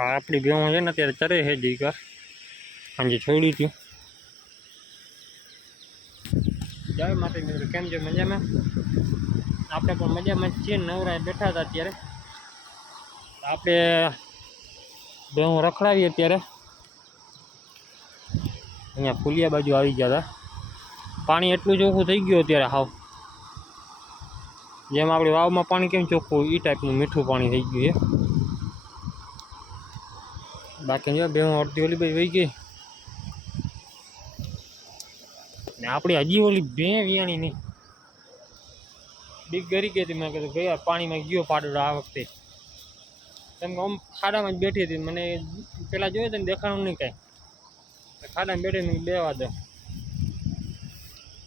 આપણી ભેહું છે ને અત્યારે ચરે છે જીકર સાંજે છોડી હતી. જય માતાજી, કેમ છે? મજામાં? આપણે પણ મજામાં જ છીએ. નવરાએ બેઠા હતા અત્યારે. આપણે ભેહું રખડાવીએ અત્યારે. અહીંયા ફુલિયા બાજુ આવી ગયા હતા. પાણી એટલું ચોખ્ખું થઈ ગયું અત્યારે હાવ. જેમ આપણે વાવમાં પાણી કેમ ચોખ્ખું એ ટાઈપનું મીઠું પાણી થઈ ગયું છે. બાકી જો ભેહું અડધી ઓલી બાજુ વહી ગઈ ને આપણી હજી ઓલી બે વિયાણી નહીં બીક ગરી ગઈ હતી. મેં કીધું ગયા પાણીમાં ગયો પાડો આ વખતે, કેમ કે આમ ખાડામાં જ બેઠી હતી. મને પેલા જોયું હતું ને દેખાણું નહીં કાંઈ. ખાડામાં બેઠી ને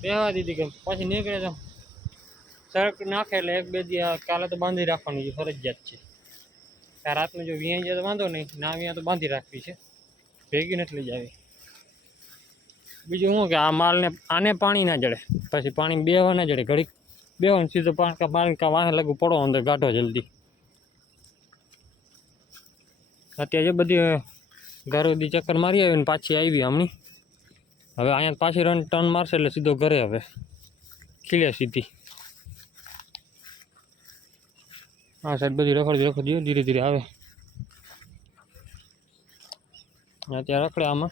બેહવા દીધી કે પછી નીકળે તો સડક નાખે એટલે એક બે દી કાલે તો બાંધી રાખવાની ફરજિયાત છે. રાતનું જો વિયાઈ જાય તો વાંધો નહીં, ના વિયા તો બાંધી રાખવી છે, ભેગી નથી લઈ જાવી. બીજું શું કે આ માલને આને પાણી ના જડે, પછી પાણી બેહવા ના જડે. ઘડીક બેહો ને સીધો પાણી વાહે લગું પડો અંદર ગાંઠો જલ્દી. અત્યારે જે બધી ઘર સુધી ચક્કર મારી આવી ને પાછી આવી હમણી. હવે અહીંયા પાછી ટર્ન મારશે એટલે સીધો ઘરે. હવે ખીલે સીધી આ સાઈડ બધી રખડતી ધીરે ધીરે આવે. અત્યારે રખડે આમાં.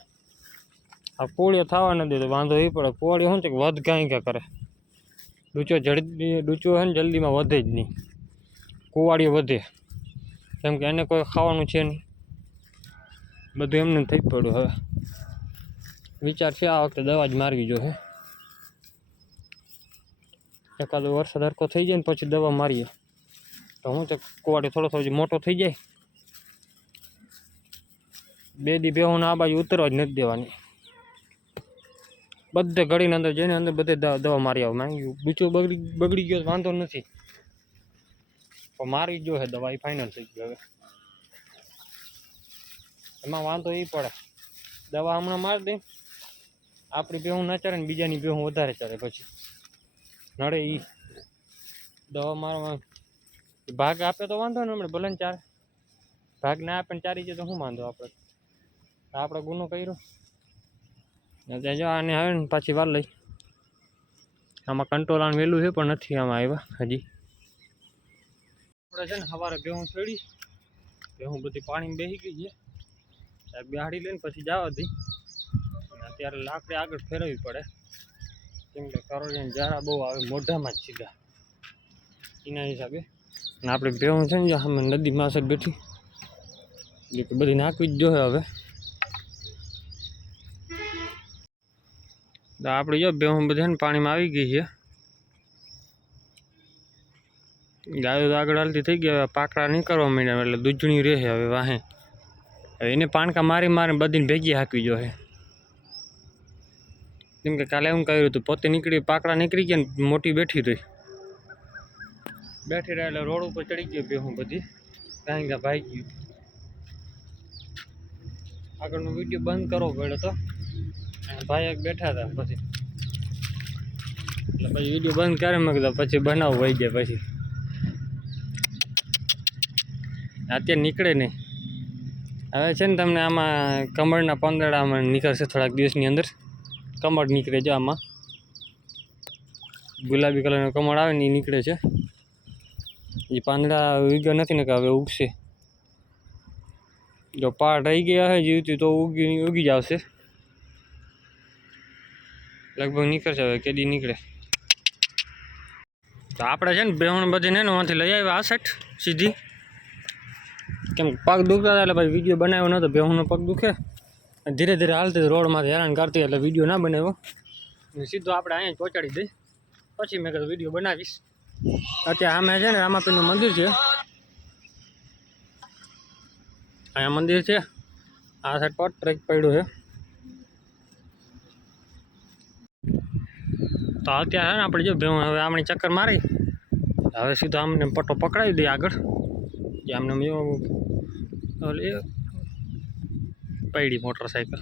આ કોળીઓ થવા ન દે તો વાંધો એ પડે. કોળીઓ શું છે કે વધ ગાંઈ કરે. ડૂચો છે ને જલ્દીમાં વધે જ નહીં. કુવાડીઓ વધે કેમ કે એને કોઈ ખાવાનું છે નહીં, બધું એમને થઈ પડ્યું. હવે વિચાર છે આ વખતે દવા જ મારવી જોઈએ. એકાદો વરસાદ હરખો થઈ જાય ને પછી દવા મારીએ તો શું છે કુવાડી થોડો મોટો થઈ જાય. બે દી ભેહું આ બાજુ ઉતરવા જ નથી દેવાની. બધે ઘડીને અંદર જઈને અંદર બધે દવા મારી આવું. મેં બીજું બગડી ગયો વાંધો નથી, પણ મારી જો હે દવા એ ફાઇનલ થઈ ગયો. હવે એમાં વાંધો એ પડે દવા હમણાં મારી દે આપણી ભેહું ના ચરે ને બીજાની ભેહું વધારે ચરે. પછી નડે એ દવા મારવા. ભાગ આપે તો વાંધો ને, હમણાં ભલે ને ચારે. ભાગ ના આપે ને ચારી જાય તો શું વાંધો? આપણે ગુનો કર્યો. જો આને આવે ને પાછી વાર લઈ. આમાં કંટ્રોલ આને વહેલું છે પણ નથી આમાં આવ્યા હજી. આપણે છે ને સવારે ભેહું છોડી, ભેહું બધી પાણીમાં બેસી ગઈ છે. બેહાડી લઈને પછી જવા દી. અત્યારે લાકડી આગળ ફેરવવી પડે કેમ કે કરોડિયાને ઝાડા બહુ આવે મોઢામાં જ સીધા. એના હિસાબે આપણે ભેહું છે ને અમે નદીમાં અસર બેઠી એટલે બધી નાખવી જ જોઈએ. હવે આપણે જો ભેહું બધી ને પાણીમાં આવી ગઈ છે. ગાયો તો આગળ હાલતી થઈ ગયા. હવે પાકડા નહીં કરવા માંડ્યા એટલે દૂધણી રહે. હવે વાહે હવે એને પાણકા મારી બધીને ભેગી હાંકવી જોઈએ. કેમ કે કાલે એવું કહ્યું હતું, પોતે નીકળી પાકડા નીકળી ગયા ને મોટી બેઠી રહી એટલે રોડ ઉપર ચડી ગયો ભેહું બધી કાંઈ ભાઈ ગયું. આગળનો વિડીયો બંધ કરવો પડ્યો તો ભાઈ એક બેઠા હતા પછી એટલે પછી વિડીયો બંધ કરે મેં કીધું પછી બનાવવું વહી જાય. પછી અત્યારે નીકળે નહીં. હવે છે ને તમને આમાં કમળના પાંદડામાં નીકળશે થોડાક દિવસની અંદર. કમળ નીકળે છે આમાં, ગુલાબી કલરનો કમળ આવે ને એ નીકળે છે. એ પાંદડા ઉગ્યા નથી ને કે હવે ઉગશે. જો પાડ રહી ગયા હોય જીવતી તો ઉગી જ આવશે. લગભગ નીકળશે. હવે કેદી નીકળે. તો આપણે છે ને ભેહું બધી ને વાંથી લઈ આવ્યા આ સાઈડ સીધી. કેમ પગ દુખતા હતા એટલે પછી વિડીયો બનાવ્યો નહોતો. ભેહુંનો પગ દુખે ધીરે ધીરે હાલતી રોડમાંથી હેરાન કરતી એટલે વિડીયો ના બનાવ્યો. સીધો આપણે અહીંયા પહોંચાડી દઈ પછી મેં કીધું વિડીયો બનાવીશ. અત્યારે આમે છે ને રામાપીરનું મંદિર છે. અહીંયા મંદિર છે. આ સાઈડ પર ટ્રેક પડ્યો છે. તો અત્યારે ને આપણે જો ભેહું હવે આમની ચક્કર મારી હવે સીધો આમને પટ્ટો પકડાવી દઈએ આગળ. જે આમને પડી મોટરસાઇકલ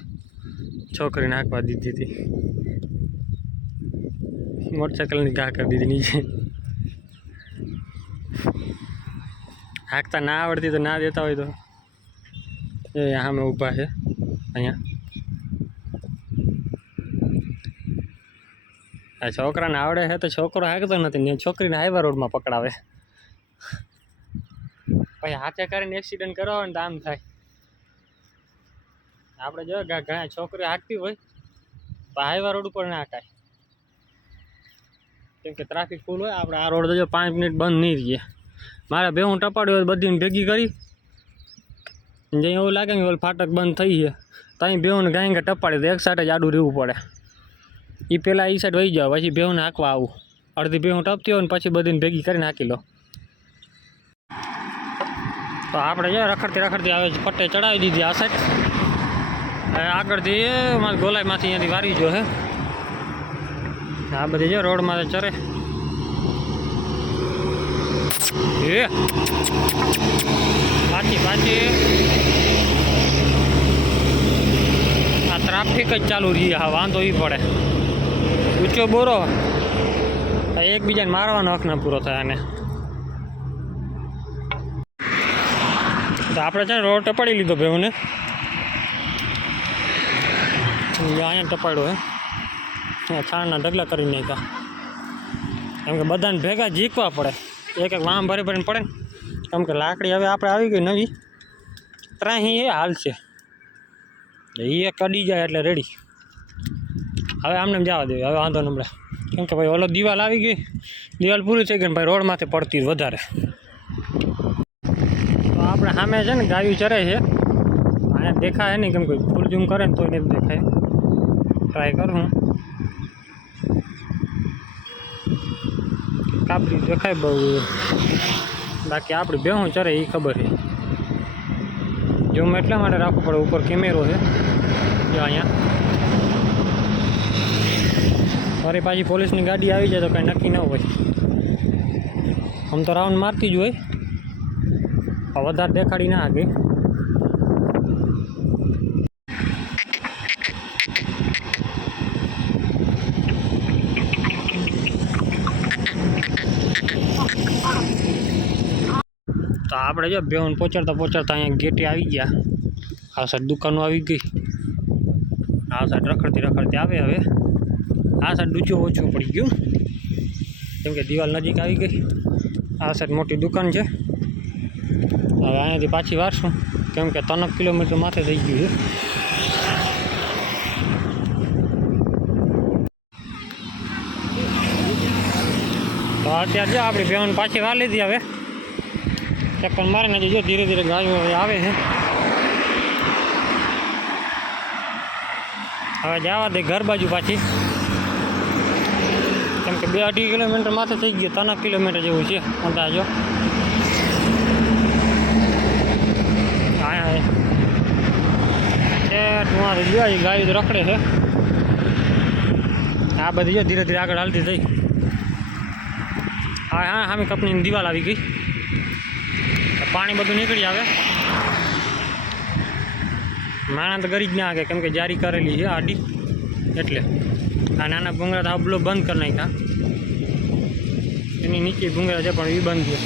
છોકરીને હાંકવા દીધી હતી. મોટરસાઇકલની ઘા કરી દીધી નીચે. હાંકતા ના આવડતી તો ના દેતા હોય તો એ સામે ઊભા છે અહીંયા. આ છોકરાને આવડે છે તો છોકરો હાંકતો નથી ને છોકરીને હાઈવા રોડમાં પકડાવે. પછી હાથે કરીને એક્સિડન્ટ કરાવો ને તો આમ થાય. આપણે જો ઘણા છોકરીઓ હાંકતી હોય તો હાઈવા રોડ ઉપર ના હાંકાય, કેમ કે ટ્રાફિક ફૂલ હોય. આપણે આ રોડ જો 5 મિનિટ બંધ નહીં રહીએ. મારે ભેહું ટપાડ્યું હોય બધીને ભેગી કરી જે એવું લાગે ને ઓલું ફાટક બંધ થઈ છે ત્યાં ભેહુંને ગાયંગે ટપાડી તો એક સાઈડ જ આડું રહેવું પડે. એ પહેલાં એ સાઈડ વહી જાવ, પછી ભેહુંને હાંકવા આવું. અડધી ભેહું ટપતી હોય ને પછી બધીને ભેગી કરીને હાંકી લો. તો આપણે જો રખડતી રખડતી આવે પટ્ટે ચડાવી દીધી આ સાઈડ. હવે આગળથી મારી ગોલાઈમાંથી અહીંયાથી વારી જો હે. આ બધી જો રોડમાં ચરે એ પાછી પાછી આ ટ્રાફિક જ ચાલુ રહી. હા વાંધો એ પડે. ઊંચો બોરો એકબીજાને મારવાનો હક ના પૂરો થાય. આને તો આપણે છે ને રોડ ટપાડી લીધો ભેવને. અહીંયા ટપાડ્યો હે, છાણના ઢગલા કરી નાખ્યા. કેમ કે બધાને ભેગા ઝીકવા પડે, એક એક વામ ભરી ભરીને પડે ને. કેમ કે લાકડી હવે આપણે આવી ગઈ નવી ત્રાહી એ હાલ છે. એ કડી જાય એટલે રેડી. હવે આમને જવા દેવી, હવે વાંધો ન મળે. કેમ કે ભાઈ ઓલો દિવાલ આવી ગઈ, દિવાલ પૂરી થઈ ગઈ ને ભાઈ રોડમાંથી પડતી વધારે. તો આપણે સામે છે ને ગાયું ચરે છે. અહીંયા દેખાય નહીં, કેમ કે ફૂલ ઝૂમ કરે ને તો એને દેખાય. ટ્રાય કરું કાપડી દેખાય બહુ. બાકી આપણી ભેહું ચરે એ ખબર છે. ઝૂમ એટલા માટે રાખવું પડે, ઉપર કેમેરો છે જો અહીંયા. ફરી પાછી પોલીસની ગાડી આવી જાય તો કંઈ નક્કી ન હોય. આમ તો રાઉન્ડ મારતી જ હોય, વધારે દેખાડી ના આગળ. તો આપણે જો બેહું પહોંચાડતા પહોંચાડતા અહીંયા ગેટે આવી ગયા. આ સાઈડ દુકાનો આવી ગઈ, આ સાઈડ રખડતી રખડતી આવે. હવે આ સાઈડ ઊંચું ઓછું પડી ગયું કેમ કે દિવાલ નજીક આવી ગઈ. આ સાઈડ મોટી દુકાન છે. હવે અહીંયાથી પાછી વારશું કેમ કે 3 કિલોમીટર માથે થઈ ગયું છે. તો અત્યારે જો આપણી બેહું પાછી વાર લીધી. હવે ચક્કર મારીને જો ધીરે ધીરે ગાયો આવે છે. હવે જવા દે ઘર બાજુ પાછી, કેમ કે 2-2.5 કિલોમીટર માથે થઈ ગયું. 3 કિલોમીટર જેવું છે અંદાજો. હા તમારે જોવા ગાયો તો રખડે છે. આ બધી જો ધીરે ધીરે આગળ હાલતી થઈ. હા હા સામે કંપનીની દિવાલ આવી ગઈ, પાણી બધું નીકળી આવે. માણા તો ગરી જ ના આગે કેમ કે જારી કરેલી છે આડી, એટલે આ નાના ભૂંગળા તો હબલો બંધ કરી નાખ્યા. એની નીચે ભૂંગળા છે પણ એ બંધ છે.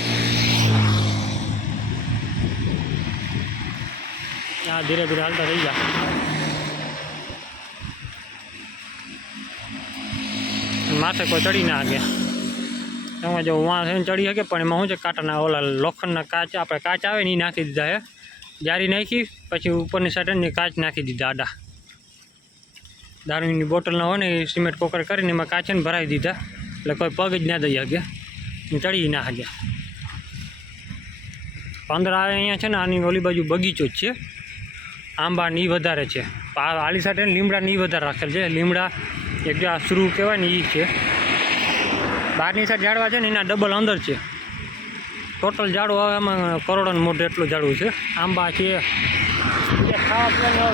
આ ધીરે ધીરે હાલતા થઈ ગયા. માથે કોઈ ચડી ના આગે. એમાં જો વાં થઈને ચડી શકે પણ એમાં શું છે, કાંટાના ઓલા લોખંડના કાચ આપણે કાચ આવે ને એ નાખી દીધા છે. જારી નાખી પછી ઉપરની સાઈડ કાચ નાખી દીધા આડા. દારૂની બોટલના હોય ને એ સિમેન્ટ કોકર કરીને એમાં કાચને ભરાવી દીધા, એટલે કોઈ પગ જ ના દઈ શકે, ચડી ના શકે. 15 આવે અહીંયા છે ને. આની ઓલી બાજુ બગીચો જ છે, આંબા ને એ વધારે છે. આલી સાથે લીમડા ને એ વધારે રાખેલ છે. લીમડા એક જો આ શરૂ કહેવાય ને એ છે. બહારની સાઈડ ઝાડવા છે ને એના ડબલ અંદર છે. ટોટલ ઝાડું આવે એમાં કરોડોને મોઢે એટલું ઝાડવું છે. આંબા છે, ખાવા પીવાની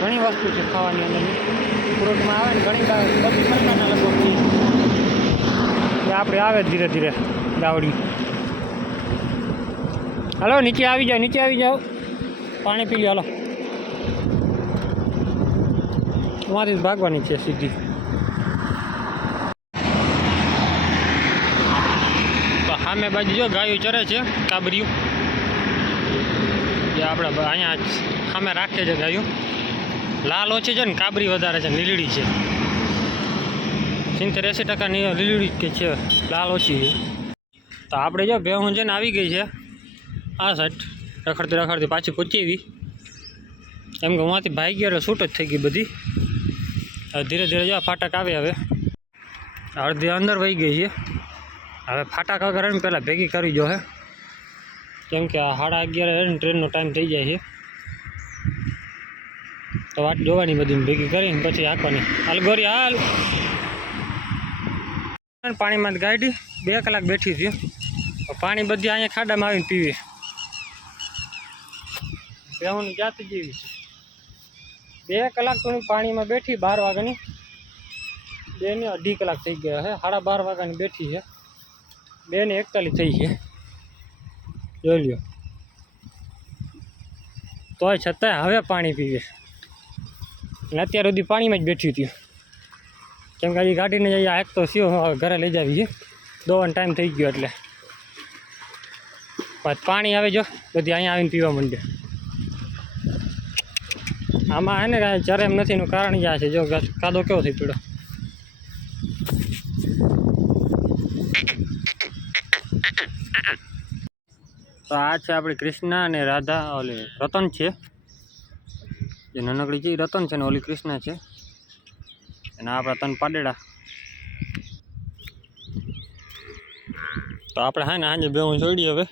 ઘણી વસ્તુ છે ખાવાની અંદરની. ફ્રૂટમાં આવે ને ઘણી બધી પ્રકારના લગભગ એ આપણે આવે ધીરે ધીરે દાવડી. હાલો નીચે આવી જાઓ, નીચે આવી જાઓ, પાણી પી લો. હાલો તમારી જ ભાગવાની છે સીધી. તો સામે બાજુ જો ગાયો ચરે છે, કાબરીયું. આપણે અહીંયા સામે રાખીએ છીએ ગાયું. લાલ ઓછી છે ને કાબરી વધારે છે, લીલડી છે. 70-80% લીલડી કે છે, લાલ ઓછી છે. તો આપણે જો ભેહું છે ને આવી ગઈ છે આ સાઈડ, રખડતી પાછી પહોંચી એવી. એમ કે ઉમાંથી ભાઈ ગયો એટલે છૂટ જ થઈ ગઈ બધી. હવે ધીરે ધીરે જો ફાટક આવે. હવે અડધી અંદર વહી ગઈ છે. હવે ફાટક વગર એને પહેલાં ભેગી કરવી જો હે, કેમ કે 11:30 ટ્રેનનો ટાઈમ થઈ જાય છે. તો વાટ જોવાની બધી ભેગી કરીને પછી આંકવાની. હાલ ગોરી હાલ. પાણીમાં ગાડી 2 કલાક બેઠી હતી. પાણી બધી અહીંયા ખાડામાં આવીને પીવી. બેહુની જાત જેવી છે. 2 કલાક તો પાણીમાં બેઠી. 12 વાગ્યાની 2 ને 2.5 કલાક થઈ ગયા છે. 12:30 વાગ્યાની બેઠી છે. 2:41 થઈ છે. જોઈ લ્યો. તોય છતાંય હવે પાણી પીવે. અને અત્યાર સુધી પાણીમાં જ બેઠી હતી, કેમ કે હજી ગાડીને જઈએ આંખ તો સીઓ ઘરે લઈ જાવી છે. દોવાનો ટાઈમ થઈ ગયો એટલે પાણી આવે જો બધી અહીંયા આવીને પીવા માંડે. આમાં હે ને કાંઈ ચરે એમ નથી. એનું કારણ જ આ છે. જો કાદો કેવો થઈ પડ્યો. તો આ છે આપણી કૃષ્ણા અને રાધા. ઓલી રતન છે, જે નાનકડી છે એ રતન છે ને ઓલી કૃષ્ણા છે. અને આપણા 3 પાડેડા. તો આપણે હા ને આજે બેહું છોડી. હવે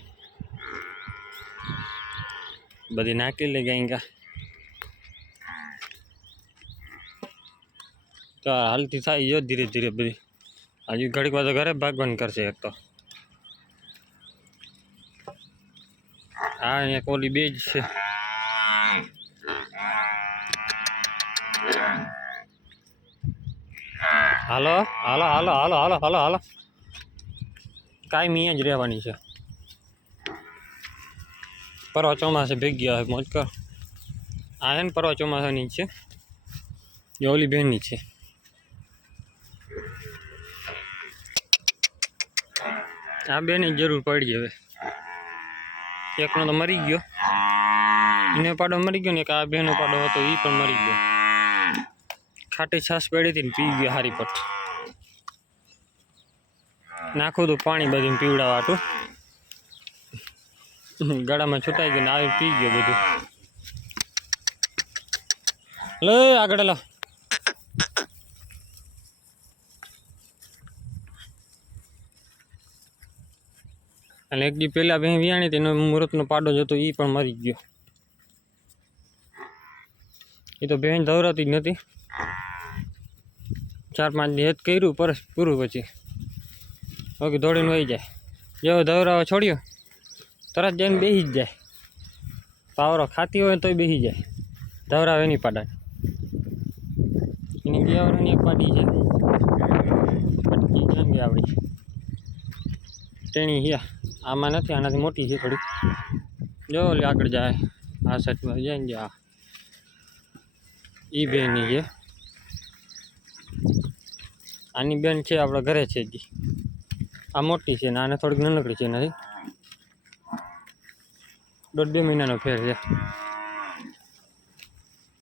બધી નાખી લઈ ગઈ કા. તો હાલતી થાય જો ધીરે ધીરે બધી. હજી ઘડીક વાર તો ઘરે ભાગવાનું કરશે. એક તો હા એક ઓલી બે જ છે. હાલો હાલો હાલો હાલો હાલો હાલો હાલો. કાંઈ અહીંયા જ રહેવાની છે. પરવા ચોમાસે ભેગી આવે મોજ કર. આ છે ને પરવા ચોમાસાની છે. એ ઓલી બહેનની છે. આ બેની જરૂર પડી. હવે એકનો તો મરી ગયો, એને પાડો મરી ગયો ને. એક આ બેનો પાડો હતો એ પણ મરી ગયો. ખાટી છાશ પડી હતી ને પી ગયો હારી પટ. નાખું તું પાણી બધું પીવડાવાટું. ગળામાં છૂટાઈ ગયું ને આવી પી ગયો બધું. લે આગળ લો. અને એક દી પહેલાં બેન વિયાણી તેનો મુહૂર્તનો પાડો જતો એ પણ મરી ગયો. એ તો બેન ધવરાતી જ નથી. 4-5 દી હેત કર્યું પર પૂરું. પછી ઓકે દોડીને વહી જાય. જેવો ધવરાવા છોડ્યો તરત જઈને બેસી જ જાય. પાવરો ખાતી હોય તોય બેસી જાય. ધવરાવે નહીં પાડા. એની દેવરાની એક પાડી છે પટકી કેમ કે આવડી તેણી હિયા. આમાં નથી, આનાથી મોટી છે થોડી. જો ઓલી આગળ જાય આ સાઈડમાં જાય ને. આ એ બેનની છે. આની બેન છે આપણા ઘરે છે હજી. આ મોટી છે ને આને થોડીક નાનકડી છે. નથી 1.5-2 મહિનાનો ફેર છે.